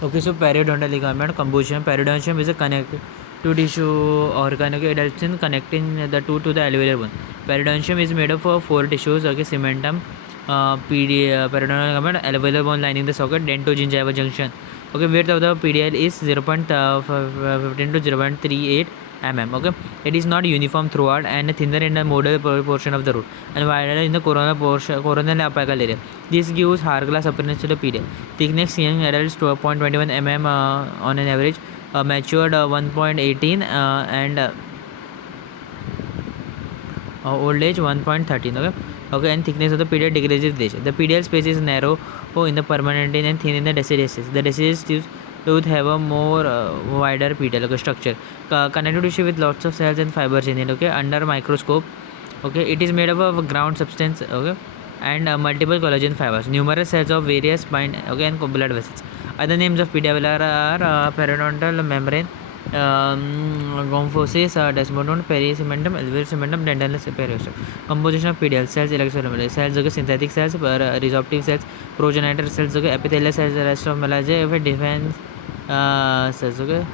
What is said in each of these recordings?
Okay, so periodontal ligament composition. Periodontium is a connective tissue organ. Okay, it helps in connecting the tooth to the alveolar bone. Periodontium is made up of four tissues. Okay, cementum, periodontal ligament, alveolar bone lining the socket, dento-gingival junction. Okay, width of the PDL is 0.15 to 0.38 mm. Okay, it is not uniform throughout and thinner in the modal portion of the root and wider in the coronal apical area. This gives hourglass appearance to the PDL. Thickness young adults to 0.21 mm on an average, matured 1.18 and old age 1.13. Okay, and thickness of the PDL decreases with age. The PDL space is narrow in the permanentine and thin in the deciduous. The deciduous tooth have a more wider PDL structure, connective tissue with lots of cells and fibers in it. Okay, under microscope. Okay, it is made up of ground substance. Okay, and multiple collagen fibers, numerous cells of various spine. Okay, and blood vessels. Other names of PDL are periodontal membrane, gomphosis, desmodon, pericementum, alveolar cementum, dentinous periosteum. Composition of PDL cells, electrolytic cells, okay, synthetic cells, resorptive cells, progenitor cells, okay, epithelial cells, rest of melange, okay, defense cells, okay,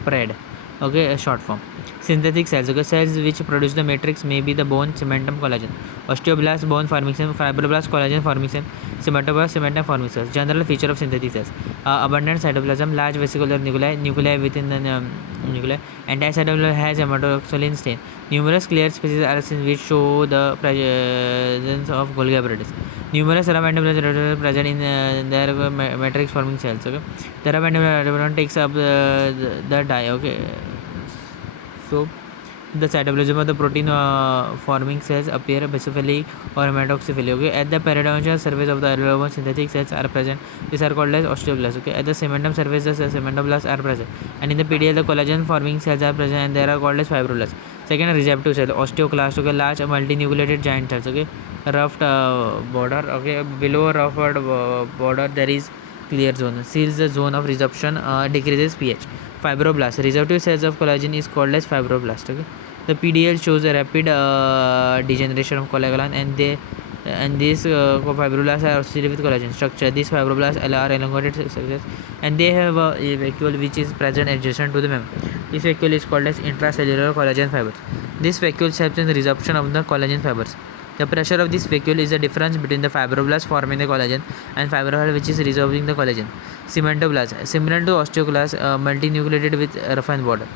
spread, okay, short form. Synthetic cells, okay, cells which produce the matrix may be the bone, cementum, collagen. Osteoblast, bone forming cell, fibroblast, collagen forming cell, cementoblast, cementum forming cells. General feature of synthetic cells: abundant cytoplasm, large vesicular nuclei within the nuclei. Anticytoplasm has hematoxylin stain. Numerous clear species are seen which show the presence of Golgi apparatus. Numerous therapeutic present in their matrix forming cells. Okay, therapeutic takes up the dye. Okay, so the cytoplasm of the protein forming cells appear basophilic or hematoxyphilic. Okay, at the periodontal surface of the alveolar bone, synthetic cells are present. These are called as osteoblasts. Okay, at the cementum surface, the cementoblasts are present, and in the PDL, the collagen forming cells are present, and they are called as fibroblasts. Second, receptive cell, osteoclast. Okay, large multinucleated giant cells. Okay, roughed border. Okay, below roughed border there is clear zone. Seals the zone of resorption, decreases pH. Fibroblast, resorptive cells of collagen is called as fibroblast. Okay, the PDL shows a rapid degeneration of collagen, and these fibroblasts are associated with collagen structure. These fibroblasts are elongated structures, and they have a vacuole which is present adjacent to the membrane. This vacuole is called as intracellular collagen fibers. This vacuole helps in the resorption of the collagen fibers. The pressure of this vacuole is the difference between the fibroblast forming the collagen and fibroblast which is resolving the collagen. Cementoblast, similar to osteoclast, multinucleated with roughened border,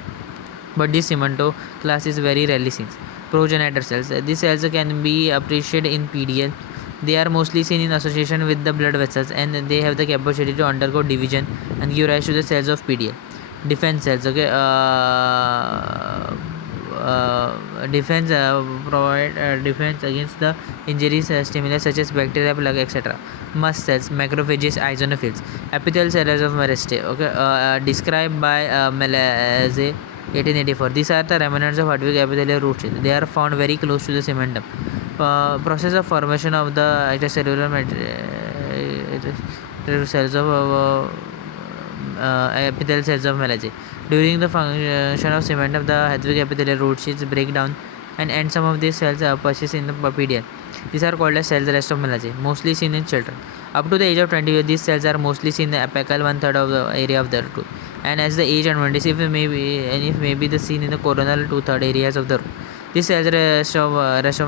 but this cementoclast is very rarely seen. Progenitor cells, these cells can be appreciated in PDL. They are mostly seen in association with the blood vessels, and they have the capacity to undergo division and give rise to the cells of PDL. Defense cells, okay, defense provide defense against the injuries, stimuli such as bacteria, plague, etc. Mast cells, macrophages, eosinophils. Epithelial cells of Mereste, okay, described by Meleze 1884. These are the remnants of Hardwick epithelial root sheath. They are found very close to the cementum. Process of formation of the extracellular cells of epithelial cells of Melage. During the function of cementum, the Hardwick epithelial root sheaths break down, and some of these cells persist in the PDL. These are called as cells rest of Melage, mostly seen in children. Up to the age of 20 years, these cells are mostly seen in the apical 1/3 of the area of the tooth, and as the age advances, if may be the seen in the coronal 2/3 areas of the root. This cells rest of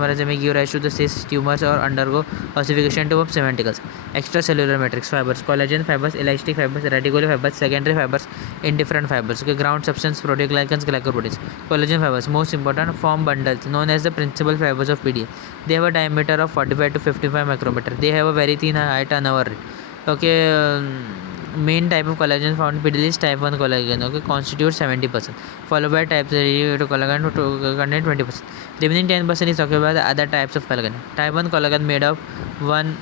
Melage may give rise to the cysts, tumors, or undergo ossification to cementicles. Extracellular matrix fibers, collagen fibers, elastic fibers, reticular fibers, secondary fibers, indifferent fibers. Okay, ground substance, proteoglycans, glycoproteins. Collagen fibers, most important, form bundles known as the principal fibers of PDA. They have a diameter of 45 to 55 micrometer. They have a very thin height and hour rate. Okay, main type of collagen found in PDA is type 1 collagen. Okay, constitutes 70%, followed by type 3 collagen to contain 20%. Remaining 10% is occupied by the other types of collagen. Type 1 collagen made of 1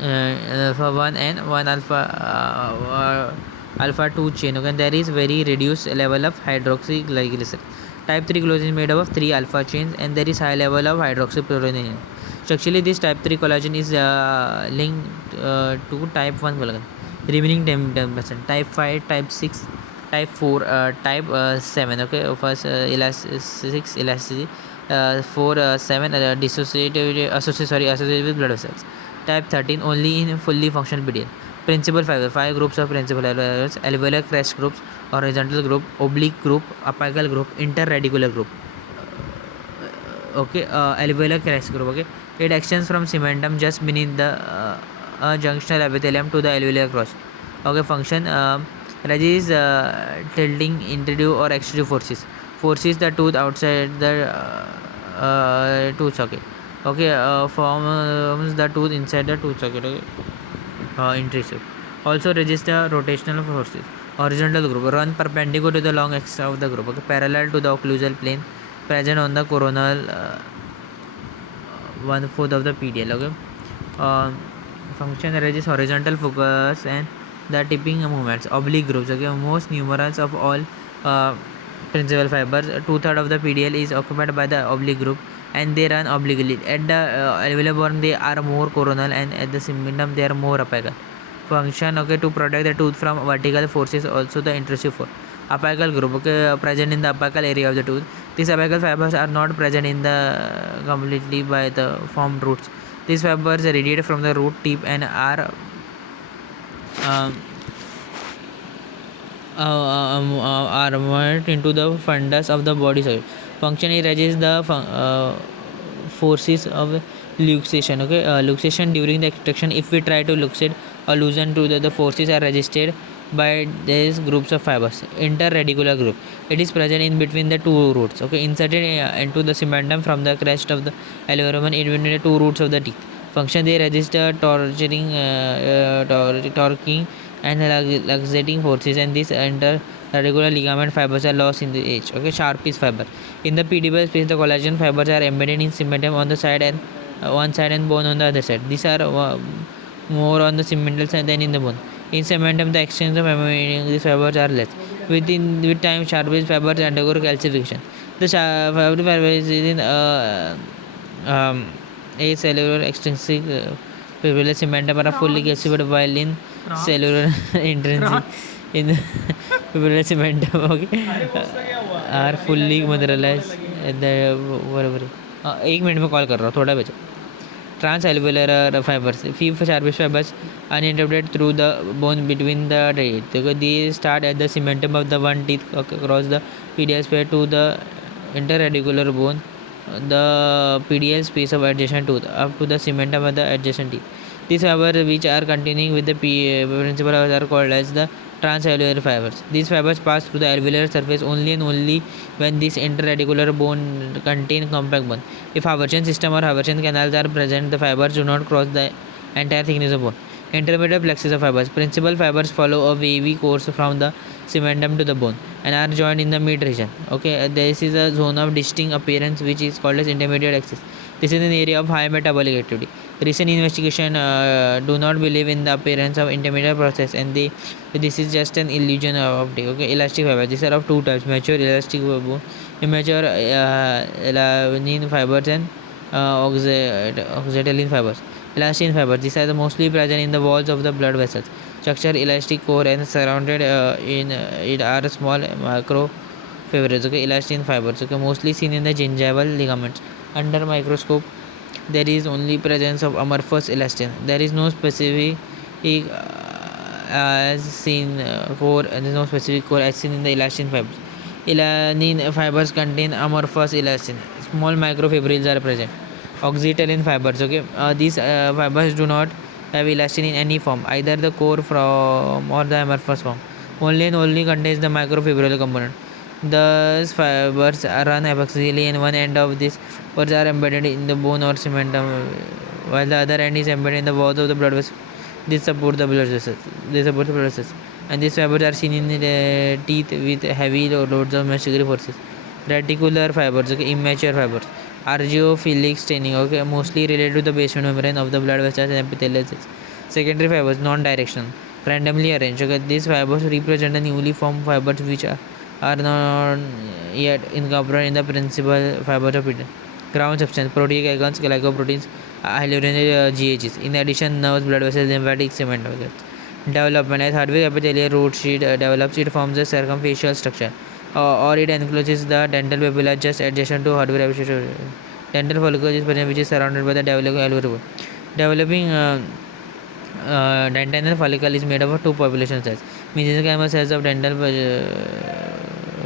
alpha 1 and 1 alpha 2 chain. Okay, and there is very reduced level of hydroxyglycerol. Type 3 collagen is made up of 3 alpha chains, and there is high level of hydroxyproline. Structurally, this type 3 collagen is linked to type 1 collagen. Remaining 10%. Type 5, type 6, type 4, type 7. Okay, first 6 elasticity, 4 7 associated with blood vessels. Type 13 only in fully functional PDL. Principal fiber, 5 groups of principal fibers: alveolar crest groups, horizontal group, oblique group, apical group, interradicular group. Okay, alveolar crest group. Okay, it extends from cementum just beneath the junctional epithelium to the alveolar cross. Okay, function, release tilting, intrusive or extrusive forces. Forces the tooth outside the tooth socket. Okay, forms the tooth inside the tooth socket. Okay, intrusive. Also register rotational forces. Horizontal group run perpendicular to the long axis of the group. Okay, parallel to the occlusal plane, present on the coronal 1/4 of the PDL. Okay, function registers horizontal focus and the tipping movements. Oblique groups. Okay, most numerous of all principal fibers. 2/3 of the PDL is occupied by the oblique group, and they run obliquely. At the alveolar bone, they are more coronal, and at the cementum, they are more apical. Function, okay, to protect the tooth from vertical forces, also the intrusive force. Apical group, okay, present in the apical area of the tooth. These apical fibers are not present in the completely by the formed roots. These fibers radiate from the root tip and are armored into the fundus of the body soil. Function, it resists the forces of luxation. Okay, luxation during the extraction. If we try to luxate or loosen to the forces are resisted by these groups of fibers. Interradicular group, it is present in between the two roots. Okay, inserted into the cementum from the crest of the alveolar in between the two roots of the teeth. Function, they resist torturing, torquing and luxating forces, and these interradicular ligament fibers are lost in the age. Okay, Sharpie's fiber. In the PDBA space, the collagen fibers are embedded in cementum on the side and one side and bone on the other side. These are more on the cemental side than in the bone. In cementum, the exchange of these fibers are less. With time, Sharpie's fibers undergo calcification. The fiber fiber is in acellular extrinsic fibrillary cementum are fully calcified, while in cellular intrinsic in the fibrillary cementum, okay, are fully mineralized. बराबर एक minute में call कर रहा हूँ, थोड़ा बचा. Transalveolar fibers, few Sharpie's fibers uninterrupted through the bone between the teeth. These start at the cementum of the one teeth across the PDL space to the interradicular bone, the PDL space of adjacent tooth, up to the cementum of the adjacent teeth. These fibers, which are continuing with the principal fibers, are called as the transalveolar fibers. These fibers pass through the alveolar surface only and only when this interradicular bone contains compact bone. If Haversian system or Haversian canals are present, the fibers do not cross the entire thickness of bone. Intermediate plexus of fibers. Principal fibers follow a wavy course from the cementum to the bone and are joined in the mid region. Okay, this is a zone of distinct appearance which is called as intermediate axis. This is an area of high metabolic activity. Recent investigation do not believe in the appearance of intermediate process, and this is just an illusion of optics. Okay, elastic fibers. These are of two types: mature elastic bone, immature elastin fibers, and oxytocin fibers. Elastin fibers. These are mostly present in the walls of the blood vessels. Structure elastic core and surrounded in it are small microfibers. Okay, elastin fibers. Okay, mostly seen in the gingival ligaments. Under microscope, there is only presence of amorphous elastin. There is no specific as seen core. There is no specific core as seen in the elastin fibers. Elastin fibers contain amorphous elastin. Small microfibrils are present. Oxytocin fibers. Okay, these fibers do not have elastin in any form, either the core form or the amorphous form. Only and only contains the microfibril component. Thus, fibers run apaxially, and one end of these fibers are embedded in the bone or cementum, while the other end is embedded in the walls of the blood vessels. These support the blood vessels. And these fibers are seen in the teeth with heavy loads of machinery forces. Reticular fibers, okay, immature fibers. Argiophilic staining, okay, mostly related to the basement membrane of the blood vessels and epithelial cells. Secondary fibers, non-directional, randomly arranged. Okay, these fibers represent the newly formed fibers which are not yet incorporated in the principal fibers of it. Ground substance, protein icons, glycoproteins, hyaluronic GHs. In addition, nerves, blood vessels, lymphatic cement. Okay. Development, as hardwick epithelial root sheet develops, it forms a circumfacial structure, or it encloses the dental papilla just adjacent to hardwick epithelial. Dental follicle is present, which is surrounded by the developing alveolar. Developing dentinal follicle is made up of two population cells. Mesenchymal cells of dental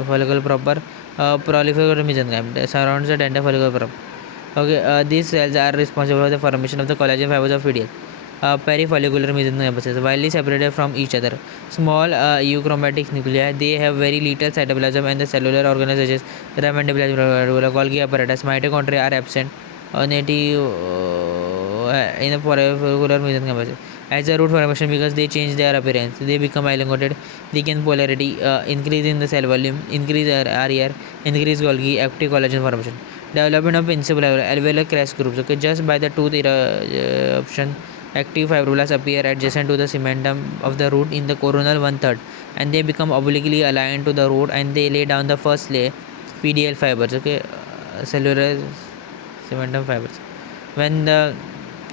follicle proper proliferate mesenchyme surrounds the dental follicle proper. Okay, these cells are responsible for the formation of the collagen fibers of PDL. Perifollicular mesenchymal cells, widely separated from each other. Small euchromatic nuclei. They have very little cytoplasm, and the cellular organelles such as the mandibular, Golgi apparatus, mitochondria are absent. Native in the follicular mesenchymal cells. As a root formation, because they change their appearance, they become elongated, thicken polarity, increase in the cell volume, increase RER, increase Golgi, active collagen formation. Development of principal alveolar crest groups. Okay, just by the tooth eruption, active fibroblasts appear adjacent to the cementum of the root in the coronal 1/3, and they become obliquely aligned to the root, and they lay down the first layer, PDL fibers. Okay, cellular cementum fibers. When the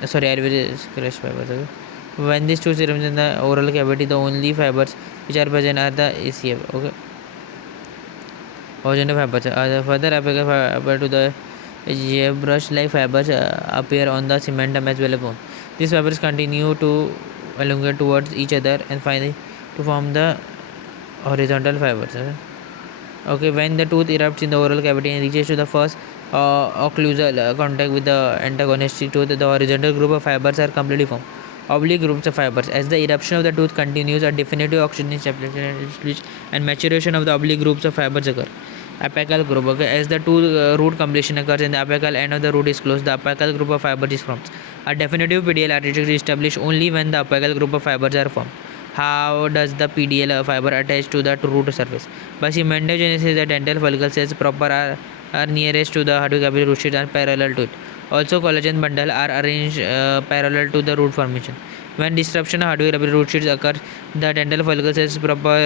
alveolar crest fibers. Okay. When these two eruptions in the oral cavity, the only fibers which are present are the ACF. Okay. Origin fibers. Further appear to the brush-like fibers appear on the cementum as well as bone. These fibers continue to elongate towards each other and finally to form the horizontal fibers. Okay, when the tooth erupts in the oral cavity and reaches to the first occlusal contact with the antagonistic tooth, the horizontal group of fibers are completely formed. Oblique groups of fibers. As the eruption of the tooth continues, a definitive oxygen separation and maturation of the oblique groups of fibers occur. Apical group. Okay, as the tooth root completion occurs and the apical end of the root is closed, the apical group of fibers is formed. A definitive PDL architecture is established only when the apical group of fibers are formed. How does the PDL fiber attach to the root surface? By cementogenesis, the dental follicle cells proper are nearest to the hydrocapillary root sheet and parallel to it. Also, collagen bundle are arranged parallel to the root formation. When disruption of hydrocapillary root sheets occurs, the dental follicle cells proper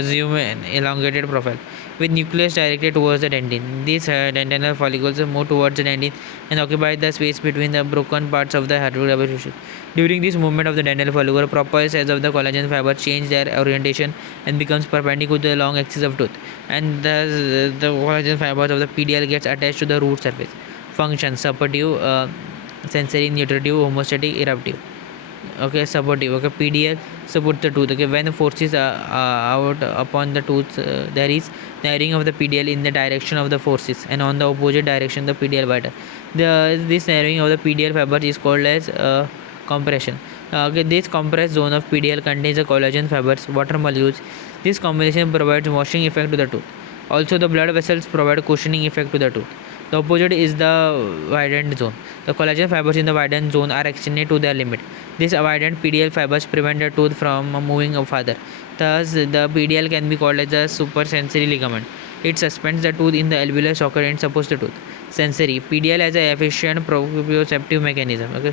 assume an elongated profile with nucleus directed towards the dentin. These dentinal follicles move towards the dentin and occupy the space between the broken parts of the hydrocapillary root sheet. During this movement of the dental follicle, proper cells of the collagen fiber change their orientation and becomes perpendicular to the long axis of tooth, and thus the collagen fibers of the PDL gets attached to the root surface. Function: supportive, sensory, nutritive, homeostatic, eruptive. Okay, supportive. Okay, PDL support the tooth. Okay, when forces out upon the tooth, there is narrowing of the PDL in the direction of the forces, and on the opposite direction the PDL wider. This narrowing of the PDL fiber is called as compression. Okay, this compressed zone of PDL contains the collagen fibers, water molecules. This combination provides washing effect to the tooth. Also, the blood vessels provide cushioning effect to the tooth. The opposite is the widened zone. The collagen fibers in the widened zone are extended to their limit. These widened PDL fibers prevent the tooth from moving farther. Thus, the PDL can be called as a supersensory ligament. It suspends the tooth in the alveolar socket and supports the tooth. Sensory: PDL has an efficient proprioceptive mechanism. Okay,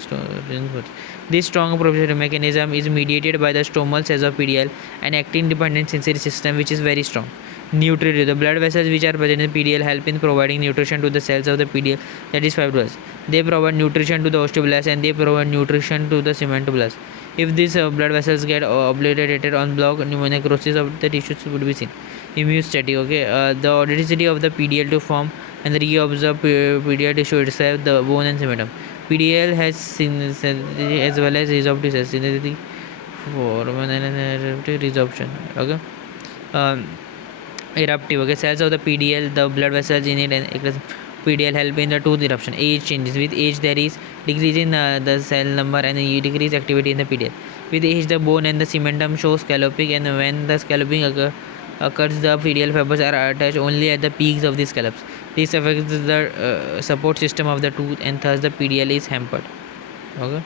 this strong proprioceptive mechanism is mediated by the stromal cells of PDL, an actin-dependent sensory system which is very strong. Nutritive: the blood vessels which are present in PDL help in providing nutrition to the cells of the PDL, that is fibrous. They provide nutrition to the osteoblasts and they provide nutrition to the cementoblasts. If these blood vessels get obliterated on block, necrosis of the tissues would be seen. Homeostatic. Okay, the audacity of the PDL to form and reabsorb PDL tissue itself, the bone and cementum. PDL has synthetic as well as resorptive cells. Synthetic for resorption. Okay. Eruptive. Okay, cells of the PDL, the blood vessels in it, and PDL help in the tooth eruption. Age changes. With age, there is decrease in the cell number and decrease activity in the PDL. With age, the bone and the cementum show scalloping, and when the scalloping occurs, the PDL fibers are attached only at the peaks of the scallops. This affects the support system of the tooth, and thus the PDL is hampered. Okay.